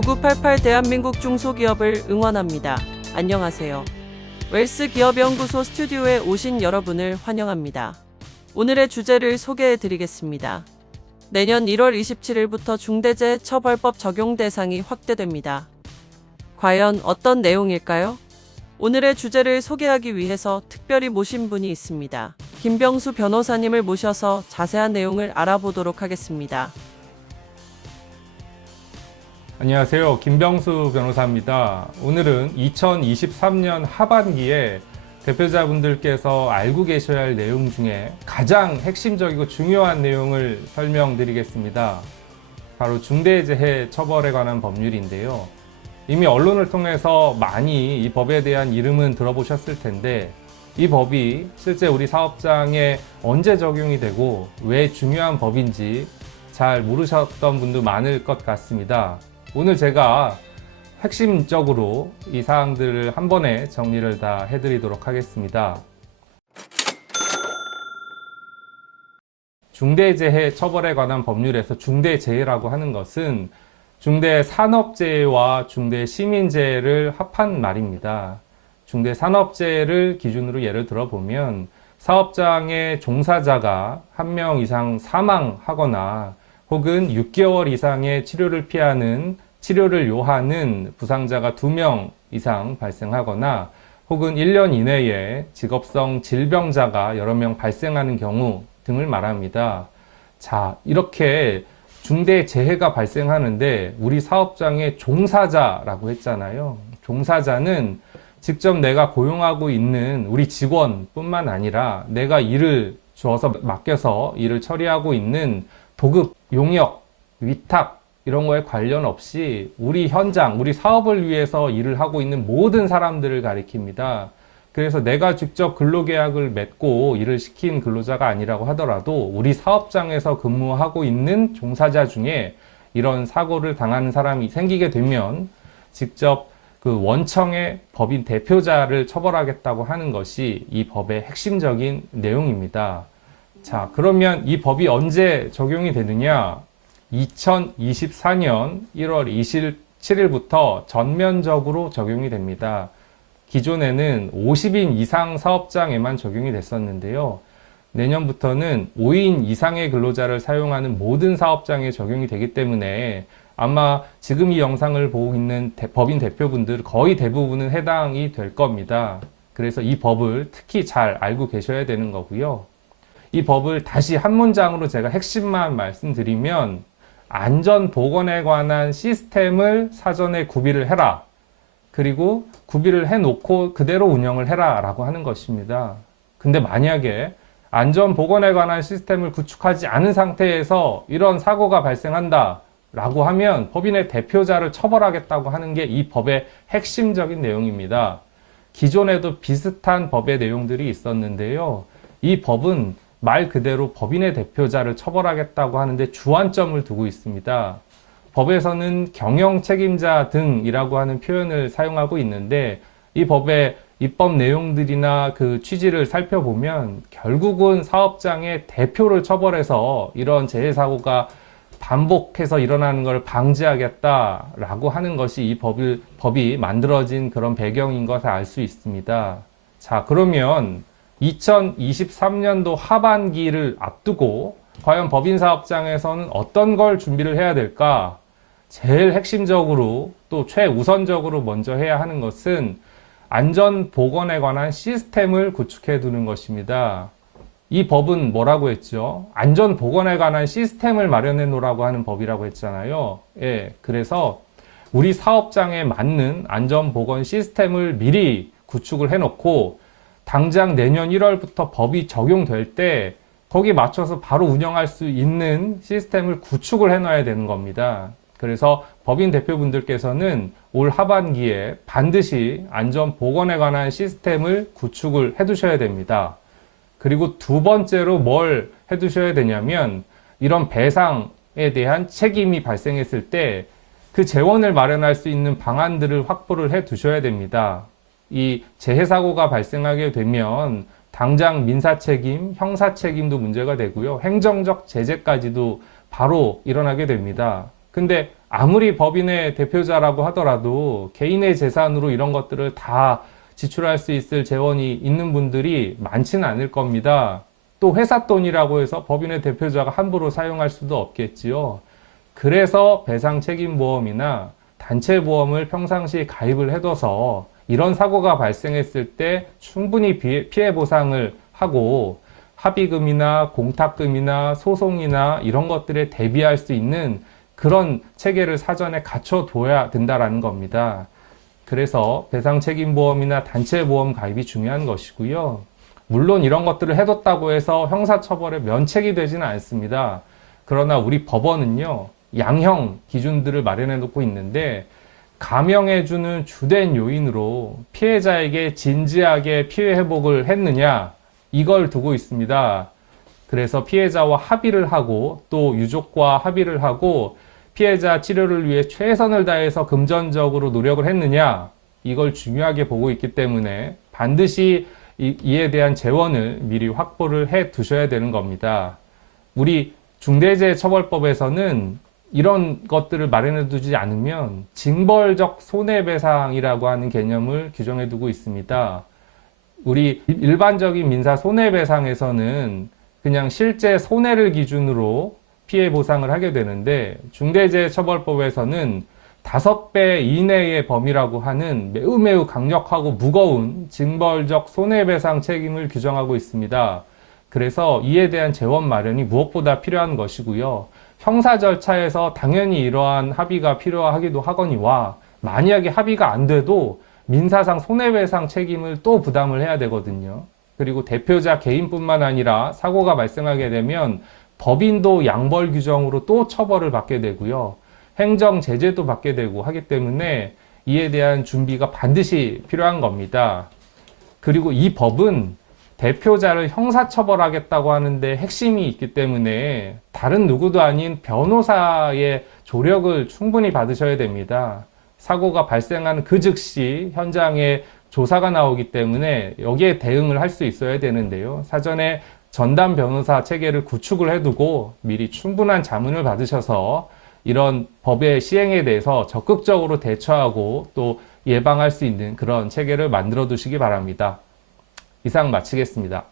9988 대한민국 중소기업을 응원합니다. 안녕하세요. 웰스 기업연구소 스튜디오에 오신 여러분을 환영합니다. 오늘의 주제를 소개해 드리겠습니다. 내년 1월 27일부터 중대재해처벌법 적용 대상이 확대됩니다. 과연 어떤 내용일까요? 오늘의 주제를 소개하기 위해서 특별히 모신 분이 있습니다. 김병수 변호사님을 모셔서 자세한 내용을 알아보도록 하겠습니다. 안녕하세요. 김병수 변호사입니다. 오늘은 2023년 하반기에 대표자분들께서 알고 계셔야 할 내용 중에 가장 핵심적이고 중요한 내용을 설명드리겠습니다. 바로 중대재해 처벌에 관한 법률인데요. 이미 언론을 통해서 많이 이 법에 대한 이름은 들어보셨을 텐데, 이 법이 실제 우리 사업장에 언제 적용이 되고 왜 중요한 법인지 잘 모르셨던 분도 많을 것 같습니다. 오늘 제가 핵심적으로 이 사항들을 한 번에 정리를 다 해드리도록 하겠습니다. 중대재해 처벌에 관한 법률에서 중대재해라고 하는 것은 중대산업재해와 중대시민재해를 합한 말입니다. 중대산업재해를 기준으로 예를 들어보면 사업장의 종사자가 1명 이상 사망하거나 혹은 6개월 이상의 치료를 피하는 치료를 요하는 부상자가 2명 이상 발생하거나 혹은 1년 이내에 직업성 질병자가 여러 명 발생하는 경우 등을 말합니다. 자, 이렇게 중대재해가 발생하는데 우리 사업장의 종사자라고 했잖아요. 종사자는 직접 내가 고용하고 있는 우리 직원뿐만 아니라 내가 일을 주어서 맡겨서 일을 처리하고 있는 도급, 용역, 위탁 이런 거에 관련 없이 우리 현장, 우리 사업을 위해서 일을 하고 있는 모든 사람들을 가리킵니다. 그래서 내가 직접 근로계약을 맺고 일을 시킨 근로자가 아니라고 하더라도 우리 사업장에서 근무하고 있는 종사자 중에 이런 사고를 당하는 사람이 생기게 되면 직접 그 원청의 법인 대표자를 처벌하겠다고 하는 것이 이 법의 핵심적인 내용입니다. 자, 그러면 이 법이 언제 적용이 되느냐? 2024년 1월 27일부터 전면적으로 적용이 됩니다. 기존에는 50인 이상 사업장에만 적용이 됐었는데요. 내년부터는 5인 이상의 근로자를 사용하는 모든 사업장에 적용이 되기 때문에 아마 지금 이 영상을 보고 있는 법인 대표분들 거의 대부분은 해당이 될 겁니다. 그래서 이 법을 특히 잘 알고 계셔야 되는 거고요. 이 법을 다시 한 문장으로 제가 핵심만 말씀드리면 안전보건에 관한 시스템을 사전에 구비를 해라. 그리고 구비를 해놓고 그대로 운영을 해라 라고 하는 것입니다. 근데 만약에 안전보건에 관한 시스템을 구축하지 않은 상태에서 이런 사고가 발생한다 라고 하면 법인의 대표자를 처벌하겠다고 하는 게 이 법의 핵심적인 내용입니다. 기존에도 비슷한 법의 내용들이 있었는데요. 이 법은 말 그대로 법인의 대표자를 처벌하겠다고 하는데 주안점을 두고 있습니다. 법에서는 경영 책임자 등이라고 하는 표현을 사용하고 있는데 이 법의 입법 내용들이나 그 취지를 살펴보면 결국은 사업장의 대표를 처벌해서 이런 재해사고가 반복해서 일어나는 걸 방지하겠다라고 하는 것이 이 법이 만들어진 그런 배경인 것을 알 수 있습니다. 자, 그러면 2023년도 하반기를 앞두고 과연 법인 사업장에서는 어떤 걸 준비를 해야 될까? 제일 핵심적으로 또 최우선적으로 먼저 해야 하는 것은 안전보건에 관한 시스템을 구축해 두는 것입니다. 이 법은 뭐라고 했죠? 안전보건에 관한 시스템을 마련해 놓으라고 하는 법이라고 했잖아요. 예, 그래서 우리 사업장에 맞는 안전보건 시스템을 미리 구축을 해놓고 당장 내년 1월부터 법이 적용될 때 거기에 맞춰서 바로 운영할 수 있는 시스템을 구축을 해놔야 되는 겁니다. 그래서 법인 대표분들께서는 올 하반기에 반드시 안전보건에 관한 시스템을 구축을 해두셔야 됩니다. 그리고 두 번째로 뭘 해두셔야 되냐면 이런 배상에 대한 책임이 발생했을 때 그 재원을 마련할 수 있는 방안들을 확보를 해 두셔야 됩니다. 이 재해사고가 발생하게 되면 당장 민사책임, 형사책임도 문제가 되고요. 행정적 제재까지도 바로 일어나게 됩니다. 근데 아무리 법인의 대표자라고 하더라도 개인의 재산으로 이런 것들을 다 지출할 수 있을 재원이 있는 분들이 많지는 않을 겁니다. 또 회사 돈이라고 해서 법인의 대표자가 함부로 사용할 수도 없겠지요. 그래서 배상책임보험이나 단체보험을 평상시에 가입을 해둬서 이런 사고가 발생했을 때 충분히 피해 보상을 하고 합의금이나 공탁금이나 소송이나 이런 것들에 대비할 수 있는 그런 체계를 사전에 갖춰둬야 된다라는 겁니다. 그래서 배상책임보험이나 단체보험 가입이 중요한 것이고요. 물론 이런 것들을 해뒀다고 해서 형사처벌에 면책이 되지는 않습니다. 그러나 우리 법원은요, 양형 기준들을 마련해 놓고 있는데 감형해주는 주된 요인으로 피해자에게 진지하게 피해 회복을 했느냐 이걸 두고 있습니다. 그래서 피해자와 합의를 하고 또 유족과 합의를 하고 피해자 치료를 위해 최선을 다해서 금전적으로 노력을 했느냐 이걸 중요하게 보고 있기 때문에 반드시 이에 대한 재원을 미리 확보를 해 두셔야 되는 겁니다. 우리 중대재해처벌법에서는 이런 것들을 마련해 두지 않으면 징벌적 손해배상이라고 하는 개념을 규정해 두고 있습니다. 우리 일반적인 민사 손해배상에서는 그냥 실제 손해를 기준으로 피해 보상을 하게 되는데 중대재해처벌법에서는 5배 이내의 범위라고 하는 매우 강력하고 무거운 징벌적 손해배상 책임을 규정하고 있습니다. 그래서 이에 대한 재원 마련이 무엇보다 필요한 것이고요. 형사 절차에서 당연히 이러한 합의가 필요하기도 하거니와 만약에 합의가 안 돼도 민사상 손해배상 책임을 또 부담을 해야 되거든요. 그리고 대표자 개인뿐만 아니라 사고가 발생하게 되면 법인도 양벌 규정으로 또 처벌을 받게 되고요. 행정 제재도 받게 되고 하기 때문에 이에 대한 준비가 반드시 필요한 겁니다. 그리고 이 법은 대표자를 형사처벌하겠다고 하는데 핵심이 있기 때문에 다른 누구도 아닌 변호사의 조력을 충분히 받으셔야 됩니다. 사고가 발생한 그 즉시 현장에 조사가 나오기 때문에 여기에 대응을 할 수 있어야 되는데요. 사전에 전담 변호사 체계를 구축을 해두고 미리 충분한 자문을 받으셔서 이런 법의 시행에 대해서 적극적으로 대처하고 또 예방할 수 있는 그런 체계를 만들어 두시기 바랍니다. 이상 마치겠습니다.